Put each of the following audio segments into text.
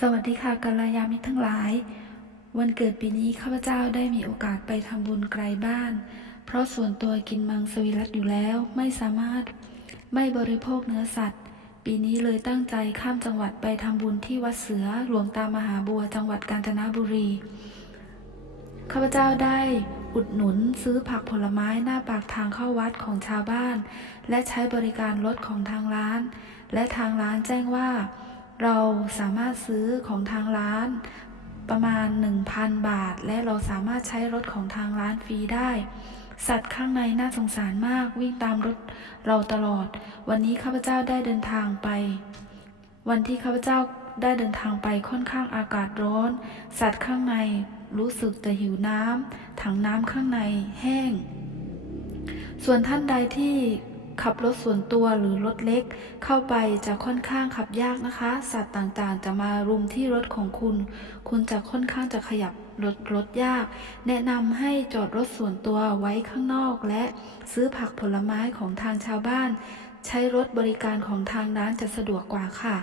สวัสดีค่ะกัลยาณมิตรทั้งหลาย วันเกิดปีนี้ข้าพเจ้าได้มีโอกาสไปทำบุญไกลบ้าน เพราะส่วนตัวกินมังสวิรัตอยู่แล้วไม่สามารถไม่บริโภคเนื้อสัตว์ ปีนี้เลยตั้งใจข้ามจังหวัดไปทำบุญที่วัดเสือหลวงตามหาบัวจังหวัดกาญจนบุรี ข้าพเจ้าได้อุดหนุนซื้อผักผลไม้หน้าปากทางเข้าวัดของชาวบ้าน และใช้บริการรถของทางร้าน และทางร้านแจ้งว่า เราสามารถซื้อของทางร้านประมาณ 1,000 บาท และเราสามารถใช้รถของทางร้านฟรีได้ สัตว์ข้างในน่าสงสารมากวิ่งตามรถเราตลอด วันนี้ข้าพเจ้าได้เดินทางไป วันที่ข้าพเจ้าได้เดินทางไปค่อนข้างอากาศร้อน สัตว์ข้างในรู้สึกแต่หิวน้ำถังน้ำข้างในแห้ง ส่วนท่านใดที่ ขับรถส่วนตัวหรือรถเล็ก เข้าไปจะค่อนข้างขับยากนะคะ สัตว์ต่างๆ จะมารุมที่รถของคุณ คุณจะค่อนข้างจะขยับรถรถยาก แนะนำให้จอดรถส่วนตัวไว้ข้างนอก และซื้อผักผลไม้ของทางชาวบ้าน ใช้รถบริการของทางร้านจะสะดวกกว่าค่ะ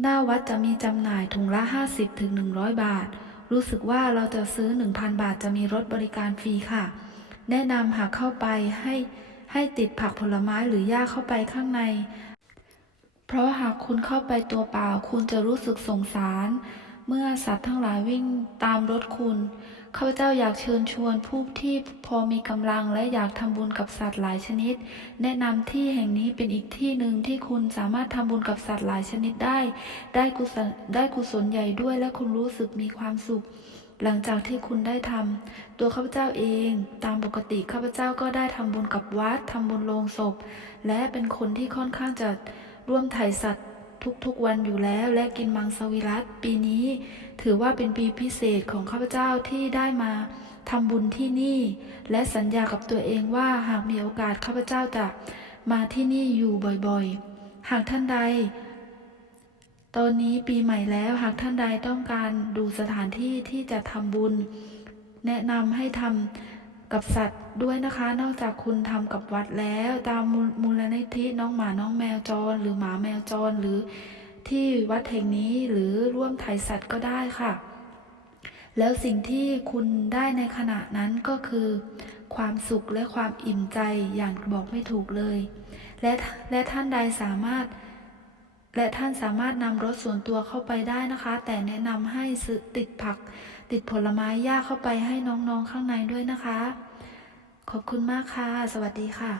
หน้าวัดจะมีจำหน่ายถุงละ 50ถึง100 บาท รู้สึกว่าเราจะซื้อ 1,000 บาทจะมีรถบริการฟรีค่ะ แนะนำหากเข้าไปให้ ให้ติดผักผลไม้หรือหญ้าเข้าไปข้างใน เพราะหากคุณเข้าไปตัวเปล่า คุณจะรู้สึกสงสาร เมื่อสัตว์ทั้งหลายวิ่งตามรถคุณข้าพเจ้าอยากเชิญชวนผู้ที่พอมีกำลังและอยากทำบุญกับสัตว์หลายชนิด แนะนำที่แห่งนี้เป็นอีกที่หนึ่งที่คุณสามารถทำบุญกับสัตว์หลายชนิดได้ ได้กุศลได้กุศลใหญ่ด้วยและคุณรู้สึกมีความสุข หลังจากที่คุณได้ทำตัวข้าพเจ้าเอง ตามปกติข้าพเจ้าก็ได้ทำบุญกับวัดทำบุญโรงศพ และเป็นคนที่ค่อนข้างจะร่วมไถ่สัตว์ทุกๆวันอยู่แล้วและกินมังสวิรัตปีนี้ ถือว่าเป็นปีพิเศษของข้าพเจ้าที่ได้มาทำบุญที่นี่ และสัญญากับตัวเองว่าหากมีโอกาสข้าพเจ้าจะมาที่นี่อยู่บ่อยๆ หากท่านใด ตอนนี้ปีใหม่แล้วหากท่านใดต้องการดูสถานที่ที่จะทำบุญ แนะนำให้ทำกับสัตว์ด้วยนะคะ นอกจากคุณทำกับวัดแล้ว ตามมูลมลนิธิน้องหมาน้องแมวจร หรือหมาแมวจร หรือที่วัดแห่งนี้หรือร่วมถ่ายสัตว์ก็ได้ค่ะ แล้วสิ่งที่คุณได้ในขณะนั้นก็คือ ความสุขและความอิ่มใจอย่างบอกไม่ถูกเลย และและท่านใดสามารถ และท่านสามารถนำรถส่วนตัวเข้าไปได้นะคะ แต่แนะนำให้ซื้อติดผัก ติดผลไม้ย่าเข้าไปให้น้องๆข้างในด้วยนะคะ ขอบคุณมากค่ะ สวัสดีค่ะ